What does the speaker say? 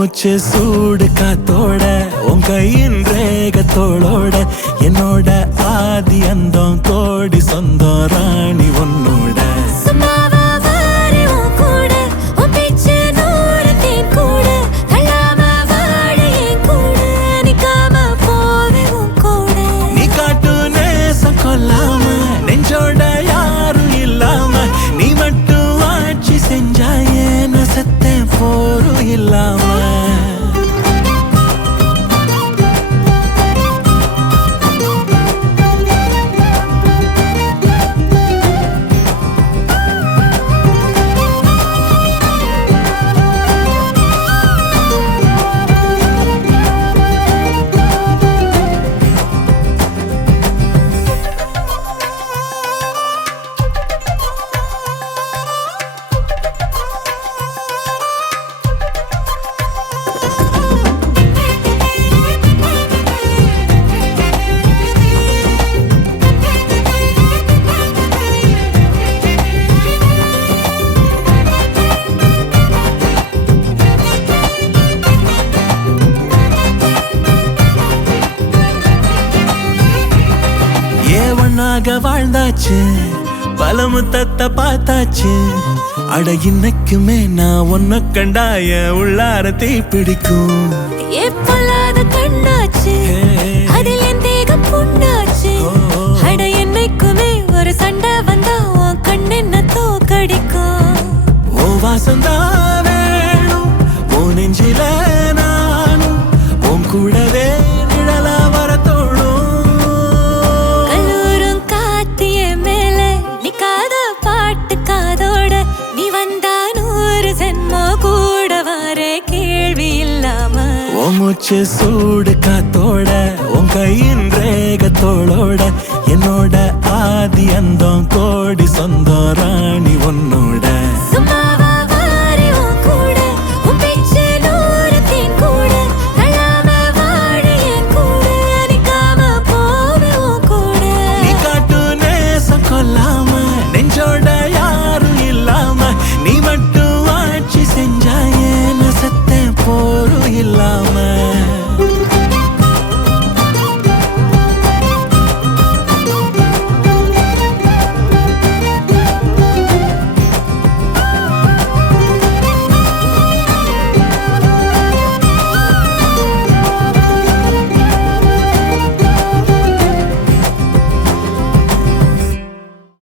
மூச்சு சூடு காத்தோட உன் கையின் ரேகத்தோளோட என்னோட ஆதி அந்தம் கோடி சொந்தம் ராணி உன்னோட நீ காட்டு நேசம் கொல்லாம நெஞ்சோட யாரும் இல்லாம நீ மட்டும் ஆட்சி செஞ்சாயே நசத்தே போரும் இல்லாம வாழ்ந்தாச்சு பல முத்தத்தை பார்த்தாச்சு அட இன்னைக்குமே நான் ஒன்ன கண்டாய உள்ளார தீ பிடிக்கும் கண்ணாச்சு அதில் என் தேகம் புண்ணாச்சு அட என்னைக்குமே ஒரு சண்டை வந்தா உன் கண்ணென்ன தோக்கடிக்கும் ஓ வாசந்தா வேணும் ஓ நெஞ்சில நானும் உன் கூடவே நிழலா வர தோணும் பாட்டு காதோட நீ வந்தா 100 ஜென்மோ கூட வர கேள்வி இல்லாம மூச்சு சூடு காத்தோட உன் கையின் ரேகத்தோளோட என்னோட ஆதி அந்தம் கோடி சொந்தம் ராணி